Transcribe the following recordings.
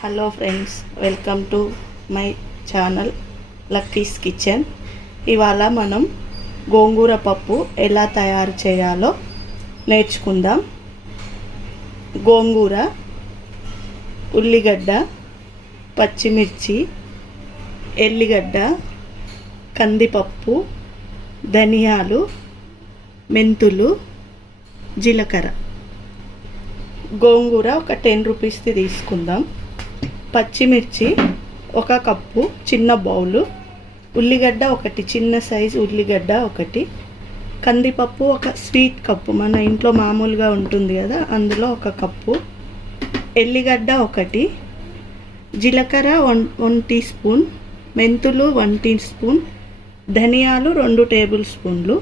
Hello friends, welcome to my channel Lucky's kitchen. ఇవాళ మనం గోంగూర పప్పు ఎలా తయారు చేయాలో నేర్చుకుందాం. గోంగూర, ఉల్లిగడ్డ, పచ్చిమిర్చి, ఎల్లిగడ్డ, కందిపప్పు, ధనియాలు, మెంతులు, జీలకర్ర. గోంగూర ఒక 10 రూపీస్ది తీసుకుందాం. పచ్చిమిర్చి ఒక కప్పు చిన్న బౌలు, ఉల్లిగడ్డ ఒకటి చిన్న సైజు ఉల్లిగడ్డ ఒకటి, కందిపప్పు ఒక స్వీట్ కప్పు మన ఇంట్లో మామూలుగా ఉంటుంది కదా అందులో ఒక కప్పు, ఎల్లిగడ్డ ఒకటి, జీలకర్ర 1 టీ స్పూన్, మెంతులు 1 టీ స్పూన్, ధనియాలు 2 టేబుల్ స్పూన్లు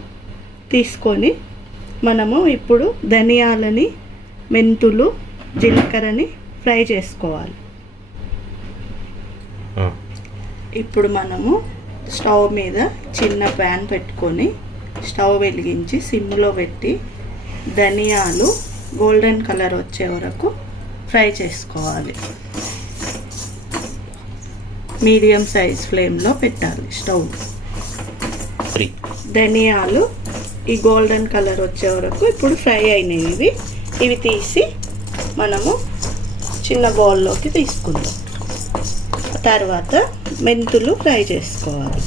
తీసుకొని మనము ఇప్పుడు ధనియాలని, మెంతులు, జీలకర్రని ఫ్రై చేసుకోవాలి. ఇప్పుడు మనము స్టవ్ మీద చిన్న ప్యాన్ పెట్టుకొని స్టవ్ వెలిగించి సిమ్లో పెట్టి ధనియాలు గోల్డెన్ కలర్ వచ్చే వరకు ఫ్రై చేసుకోవాలి. మీడియం సైజ్ ఫ్లేమ్లో పెట్టాలి స్టవ్. ధనియాలు ఈ గోల్డెన్ కలర్ వచ్చే వరకు ఇప్పుడు ఫ్రై అయినవి. ఇవి తీసి మనము చిన్న బౌల్లోకి తీసుకుందాం. తర్వాత మెంతులు ఫ్రై చేసుకోవాలి.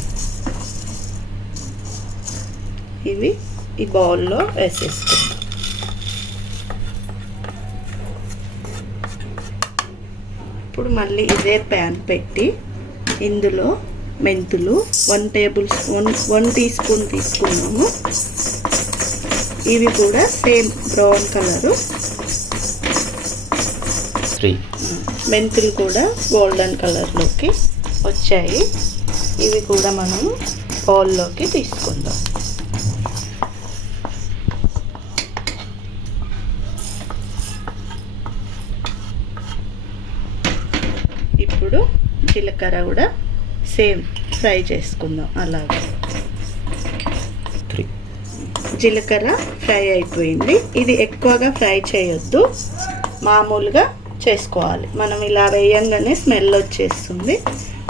ఇవి ఈ బౌల్లో వేసేసుకుందాం. ఇప్పుడు మళ్ళీ ఇదే ప్యాన్ పెట్టి ఇందులో మెంతులు 1 టీ స్పూన్ తీసుకున్నాము. ఇవి కూడా సేమ్ బ్రౌన్ కలరు. మెంతులు కూడా గోల్డెన్ కలర్లోకి వచ్చాయి. ఇవి కూడా మనము బౌల్లోకి తీసుకుందాం. ఇప్పుడు జీలకర్ర కూడా సేమ్ ఫ్రై చేసుకుందాం. అలాగే జీలకర్ర ఫ్రై అయిపోయింది. ఇది ఎక్కువగా ఫ్రై చేయొద్దు, మామూలుగా చేసుకోవాలి. మనం ఇలా వేయంగానే స్మెల్ వచ్చేస్తుంది.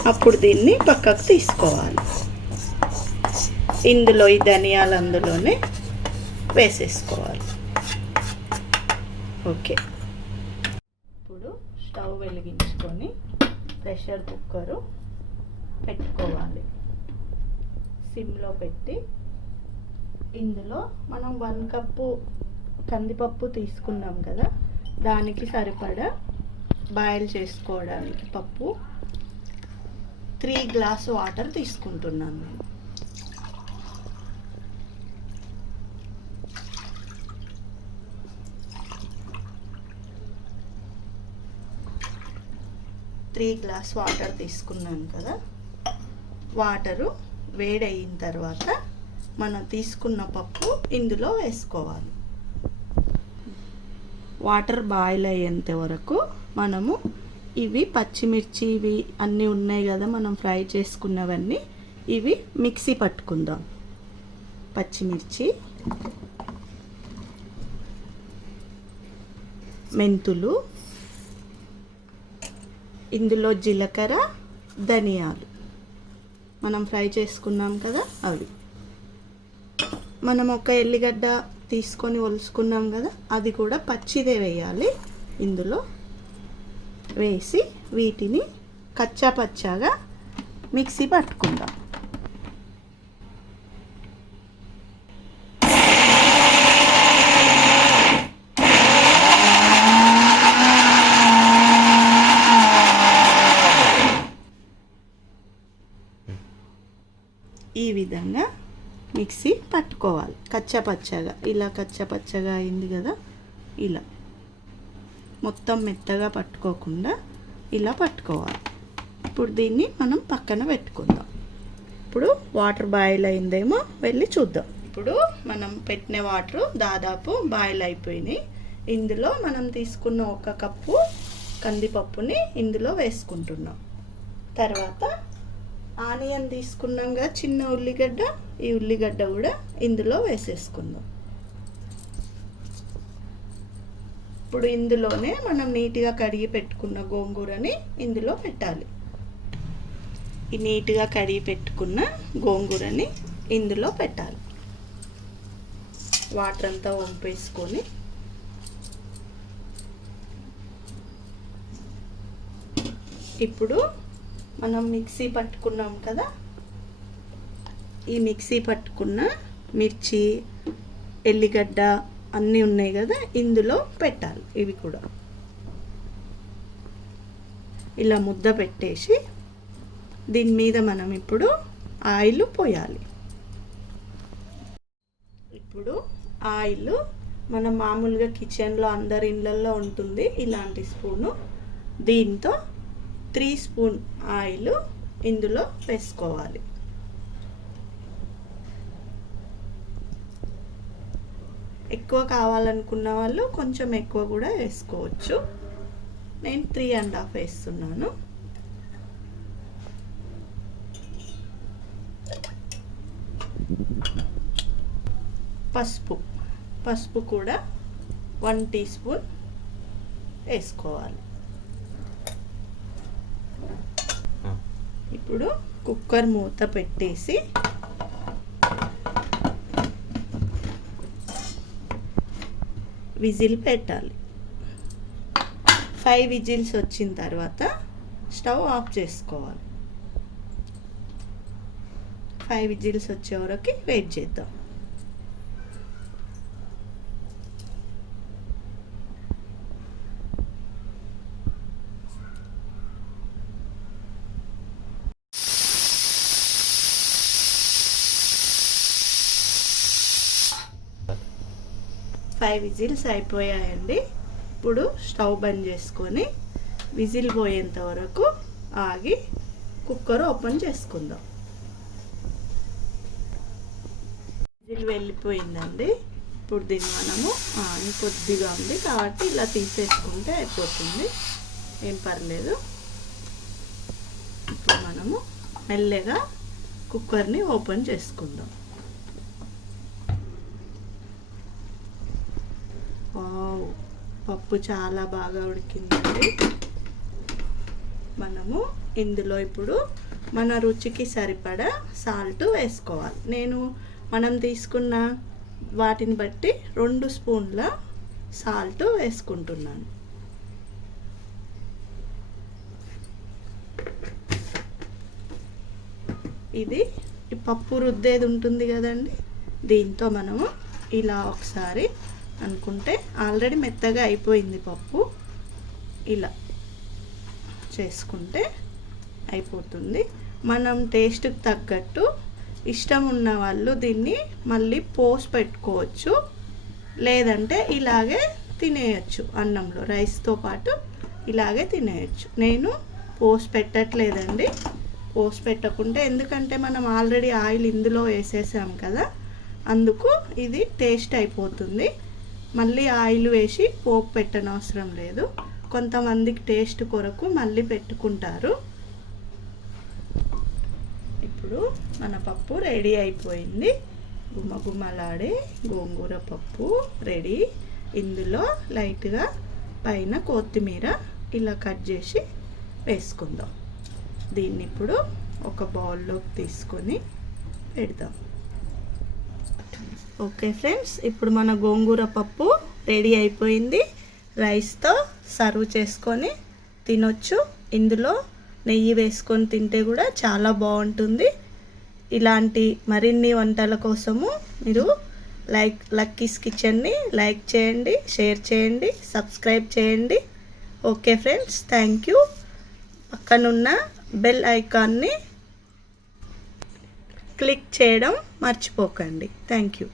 అప్పుడు దీన్ని పక్కకు తీసుకోవాలి. ఇందులో ఈ ధనియాలు అందులోనే వేసేసుకోవాలి. ఓకే, ఇప్పుడు స్టవ్ వెలిగించుకొని ప్రెషర్ కుక్కరు పెట్టుకోవాలి. సిమ్లో పెట్టి ఇందులో మనం 1 కప్పు కందిపప్పు తీసుకున్నాం కదా, దానికి సరిపడా బాయిల్ చేసుకోవడానికి పప్పు 3 గ్లాసు వాటర్ తీసుకుంటున్నాను నేను. త్రీ గ్లాస్ వాటర్ తీసుకున్నాను కదా, వాటరు వేడయిన తర్వాత మనం తీసుకున్న పప్పు ఇందులో వేసుకోవాలి. వాటర్ బాయిల్ అయ్యేంత వరకు మనము ఇవి పచ్చిమిర్చి ఇవి అన్నీ ఉన్నాయి కదా మనం ఫ్రై చేసుకున్నవన్నీ ఇవి మిక్సీ పట్టుకుందాం. పచ్చిమిర్చి, మెంతులు, ఇందులో జీలకర్ర, ధనియాలు మనం ఫ్రై చేసుకున్నాం కదా అవి, మనం ఒక ఎల్లిగడ్డ తీసుకొని ఒలుసుకున్నాం కదా అది కూడా పచ్చిదే వేయాలి. ఇందులో వేసి వీటిని కచ్చా పచ్చాగా మిక్సీ పట్టుకుందాం. ఈ విధంగా మిక్సీ పట్టుకోవాలి కచ్చపచ్చగా. ఇలా కచ్చపచ్చగా అయింది కదా, ఇలా మొత్తం మెత్తగా పట్టుకోకుండా ఇలా పట్టుకోవాలి. ఇప్పుడు దీన్ని మనం పక్కన పెట్టుకుందాం. ఇప్పుడు వాటర్ బాయిల్ అయిందేమో వెళ్ళి చూద్దాం. ఇప్పుడు మనం పెట్టిన వాటర్ దాదాపు బాయిల్ అయిపోయినాయి. ఇందులో మనం తీసుకున్న 1 కప్పు కందిపప్పుని ఇందులో వేసుకుంటున్నాం. తర్వాత ఆనియన్ తీసుకున్నాం కదా, చిన్న ఉల్లిగడ్డ, ఈ ఉల్లిగడ్డ కూడా ఇందులో వేసేసుకుందాం. ఇప్పుడు ఇందులోనే మనం నీట్గా కడిగి పెట్టుకున్న గోంగూరని ఇందులో పెట్టాలి. ఈ నీట్గా కడిగి పెట్టుకున్న గోంగూరని ఇందులో పెట్టాలి. వాటర్ అంతా వంపేసుకొని ఇప్పుడు మనం మిక్సీ పట్టుకున్నాం కదా, ఈ మిక్సీ పట్టుకున్న మిర్చి, ఎల్లిగడ్డ అన్నీ ఉన్నాయి కదా, ఇందులో పెట్టాలి. ఇవి కూడా ఇలా ముద్ద పెట్టేసి దీని మీద మనం ఇప్పుడు ఆయిల్ పోయాలి. ఇప్పుడు ఆయిల్ మనం మామూలుగా కిచెన్లో అందరి ఇళ్ళల్లో ఉంటుంది ఇలాంటి స్పూను. దీంతో 3 స్పూన్ ఆయిల్ ఇందులో వేసుకోవాలి. ఎక్కువ కావాలనుకున్న వాళ్ళు కొంచెం ఎక్కువ కూడా వేసుకోవచ్చు. నేను 3.5 వేస్తున్నాను. పసుపు కూడా 1 టీ స్పూన్ వేసుకోవాలి. ఇప్పుడు కుక్కర్ మూత పెట్టేసి విజిల్ పెట్టాలి. 5 విజిల్స్ వచ్చిన తర్వాత స్టవ్ ఆఫ్ చేసుకోవాలి. 5 విజిల్స్ వచ్చే వరకు వెయిట్ చేద్దాం. ఫైవ్ విజిల్స్ అయిపోయాయండి. ఇప్పుడు స్టవ్ బంద్ చేసుకొని విజిల్ పోయేంత వరకు ఆగి కుక్కర్ ఓపెన్ చేసుకుందాం. విజిల్ వెళ్ళిపోయిందండి. ఇప్పుడు దీన్ని మనము కొద్దిగా ఉంది కాబట్టి ఇలా తీసేసుకుంటే అయిపోతుంది, ఏం పర్లేదు. ఇప్పుడు మనము మెల్లగా కుక్కర్ని ఓపెన్ చేసుకుందాం. పప్పు చాలా బాగా ఉడికిందండి. మనము ఇందులో ఇప్పుడు మన రుచికి సరిపడా సాల్ట్ వేసుకోవాలి. మనం తీసుకున్న వాటిని బట్టి 2 స్పూన్ల సాల్ట్ వేసుకుంటున్నాను. ఇది ఈ పప్పు రుద్దేది ఉంటుంది కదండి, దీంతో మనము ఇలా ఒకసారి అనుకుంటే ఆల్రెడీ మెత్తగా అయిపోయింది పప్పు. ఇలా చేసుకుంటే అయిపోతుంది. మనం టేస్ట్కి తగ్గట్టు ఇష్టం ఉన్న వాళ్ళు దీన్ని మళ్ళీ పోసి పెట్టుకోవచ్చు, లేదంటే ఇలాగే తినేయచ్చు. అన్నంలో రైస్తో పాటు ఇలాగే తినేయచ్చు. నేను పోసి పెట్టట్లేదండి. పోసి పెట్టకుంటే, ఎందుకంటే మనం ఆల్రెడీ ఆయిల్ ఇందులో వేసేసాం కదా, అందుకు ఇది టేస్ట్ అయిపోతుంది. మళ్ళీ ఆయిల్ వేసి పోపు పెట్టనవసరం లేదు. కొంతమందికి టేస్ట్ కొరకు మళ్ళీ పెట్టుకుంటారు. ఇప్పుడు మన పప్పు రెడీ అయిపోయింది. గుమ్మగుమ్మలాడే గోంగూర పప్పు రెడీ. ఇందులో లైట్గా పైన కొత్తిమీర ఇలా కట్ చేసి వేసుకుందాం. దీన్ని ఇప్పుడు ఒక బౌల్లోకి తీసుకొని పెడదాం. ఓకే ఫ్రెండ్స్, ఇప్పుడు మన గోంగూర పప్పు రెడీ అయిపోయింది. రైస్తో సర్వ్ చేసుకొని తినొచ్చు. ఇందులో నెయ్యి వేసుకొని తింటే కూడా చాలా బాగుంటుంది. ఇలాంటి మరిన్ని వంటల కోసము మీరు లక్కీస్ కిచెన్ని లైక్ చేయండి, షేర్ చేయండి, సబ్స్క్రైబ్ చేయండి. Okay friends, thank you. పక్కనున్న బెల్ ఐకాన్ని క్లిక్ చేయడం మర్చిపోకండి. Thank you.